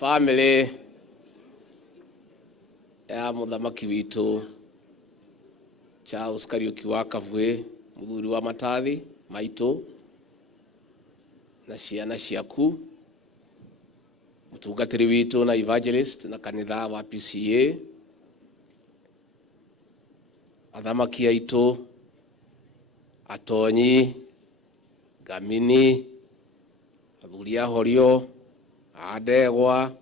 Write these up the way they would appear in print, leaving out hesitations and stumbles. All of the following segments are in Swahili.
family ya muthamaki witu Charles Kariuki wa Kavue, muthuri wa Matathi maitu na ciana ciaku, mutungatiri witu na evangelist na kanitha wa PCA, athamaki aitu, atonyi, gamini, athuri a horio, adegwa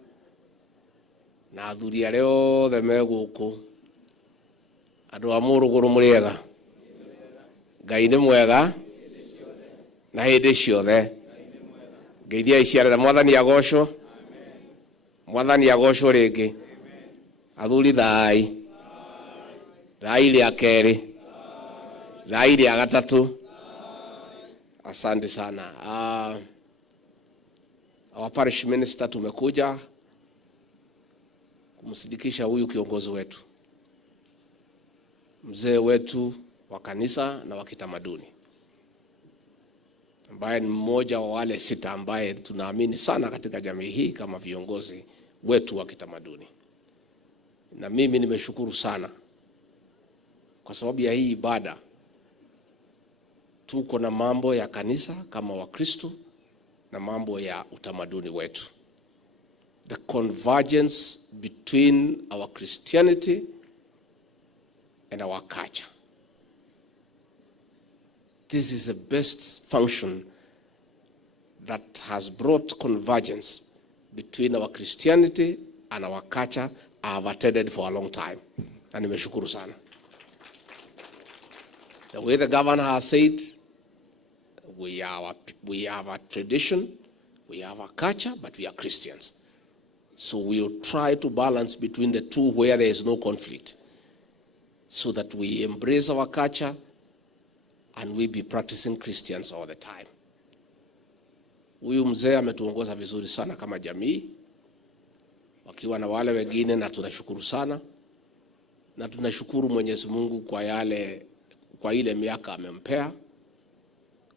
na athuri aria othe me guku, andu a Muruguru muriega, Ngai ni mwega na hindi ciothe. Ngeithia iciarira mwathani agocwo, mwathani agocwo ringi. Athuri thai, thai ria keri, thai ria gatatu. Asante sana. Our parish minister tumekuja kumsidikisha huyu kiongozi wetu, mzee wetu wa kanisa na wa kitamaduni, ambaye ni mmoja wa wale 6 ambaye tunaamini sana katika jamii hii kama viongozi wetu wa kitamaduni. Na mimi nimeshukuru sana kwa sababu ya hii ibada. Tuko na mambo ya kanisa kama Wakristo na mambo ya utamaduni wetu. The convergence between our Christianity and our culture. This is the best function that has brought convergence between our Christianity and our culture. I have attended for a long time. And nimeshukuru sana. The way the governor has said, we have a tradition, we have a culture, but we are Christians. So we'll try to balance between the two where there is no conflict, so that we embrace our culture and we be practicing Christians all the time. Huyu mzee ametuongoza vizuri sana kama jamii, wakiwa na wale wengine, na tunashukuru sana. Na tunashukuru Mwenyezi Mungu kwa ile miaka amempea,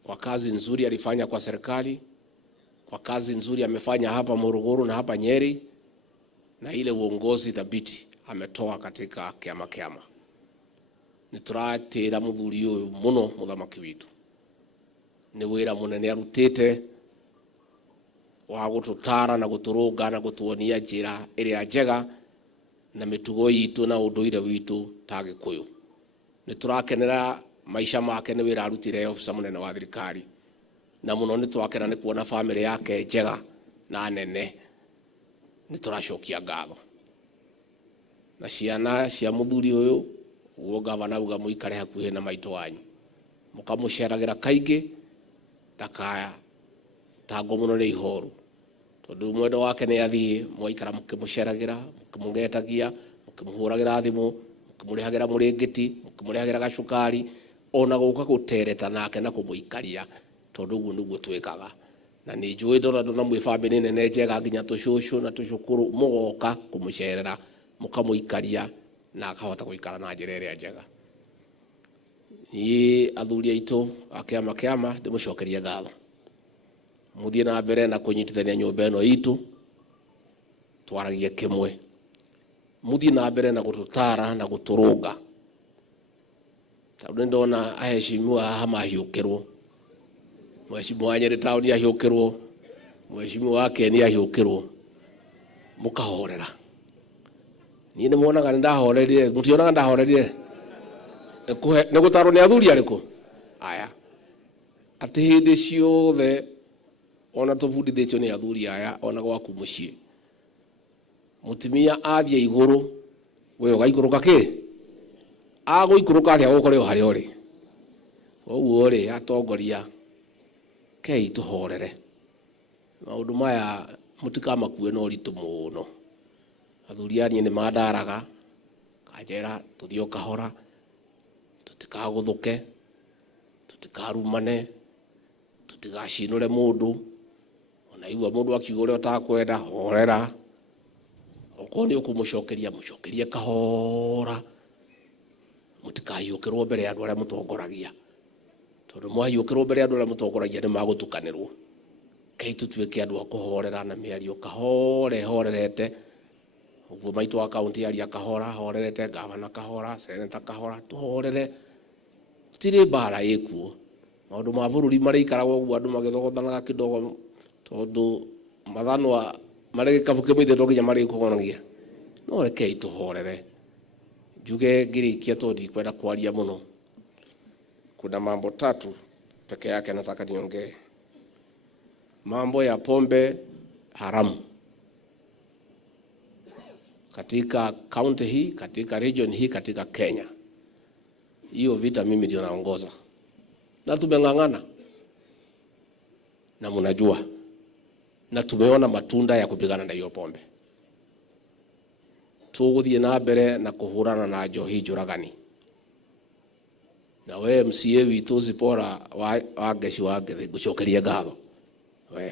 kwa kazi nzuri alifanya kwa serikali, kwa kazi nzuri amefanya hapa Muruguru na hapa Nyeri, na ile uongozi thabiti ametoa katika kiama. Nituratira muthuri uyu muno muthamaki witu. Ni wira munene arutite wa gututara na guturunga na gutuonia njira iria njega na mitugo yitu na unduire witu ta Gikuyu. Niturakenera maisha make ni wira arutire ofisa munene wa thirikari, na muno nitwakena ni kuona family yake njega na nene. Nituracokia ngatho na ciana cia muthuri uyu uo gavana uga muikare hakuhe na maitu wanyu, mukamuceragira kaingi takaya tango muno ni ihoru, tondu mwendo wake ni athii mwaikara mukimuceragira, mukimugetagia, mukimuhuragira thimu, mukimurihagira muringiti, mukimurihagira gacukari, ona guka gutereta nake na kumuikaria, tondu uguo niguo twikaga. Na ni njui ndona mwi family nene njega nginya tucucu na tucukuru mugoka kumucerera, mukamuikaria na akahota guikara na njira iria njega. Ni athuri aitu akiama ndimucokerie ngatho, muthie na mbere na kunyitithania nyumba ino itu, twaragie kimwe, muthie na mbere na gututara na guturunga. Tondu ndona aheshimiwa haha mahiukirwo, Mheshimiwa Nyeri Town ahiukirwo, Mheshimiwa wake ni ahiukirwo, mukahorera. Ni muonaga ndahorerie, mutionaga ndahorerie ne gutaro ni athuri ariku aya ati hindi ciothe ona tubundithitio ni athuri aya ona gwaku mucii. Mutimia athia iguru, we ugaikuruka ki aguikuruka athia gukore o hari ori oguo ri atongoria kei tuhorere. Maundu maya mutikamakue no ritu muno. Athuri ani ni mandaraga kanjera tuthio kahora, tutikaguthuke, tutikarumane, tutigacinure mundu. Ona igua mundu akiuga uria utakwenda horera, oko ni ukumucokeria mucokerie kahora, mutikayukirwo mbere ya andu aria mutongoragia, tondu mwahiukirwo mbere ya andu aria mutongoragia ni magutukanirwo. kei tutuike andu akuhorera na miario horerete uguo maitu wa county aria kahora horerete gavana kahora senator kahora tuhorere tire bara ikuo maundu ma bururi mari ikaragwo uguo andu magithogothanaga kidogo tondu mathanwa mari gikabu kimwite ndoginya mari kugonagia no rekei tuhorere juge ngirikia todi kwenda kwaria muno. Kuna mambo tatu peke yake nataka niongee. Mambo ya pombe haramu katika county hii, katika region hii, katika Kenya. Hiyo vita mimi ndio naongoza. Na tumeng'ang'ana. Na mnajua. Na tumeona matunda ya kupigana na hiyo pombe. Tuguthie na mbere na kuhurana na njohi njuragani. Na we MCA witu Zipora wa Ngeshi wa Ngethi ngucokerie ngatho.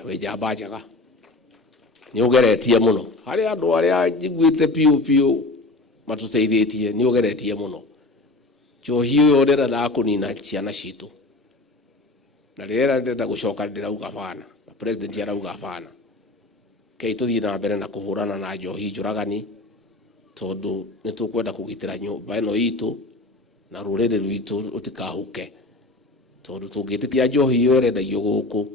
We njamba njega. Ni ugeretie muno. Hari andu aria njiguite piu matuteithĩtie ni ugeretie muno. Njohi uyo ndenda kunina ciana citu. Na rĩrĩa ndenda gucoka ndirauga bana. President arauga bana. Kei tuthie na mbere na kuhurana na njohi njuragani tondu ni tukwenda kugitira nyumba ino itu na rurere rwitu utikahuke tondu tungitikia njohi iyo irendagio guku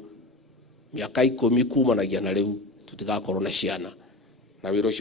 miaka 10 kumanagia na riu tutigakorwo na ciana na wiro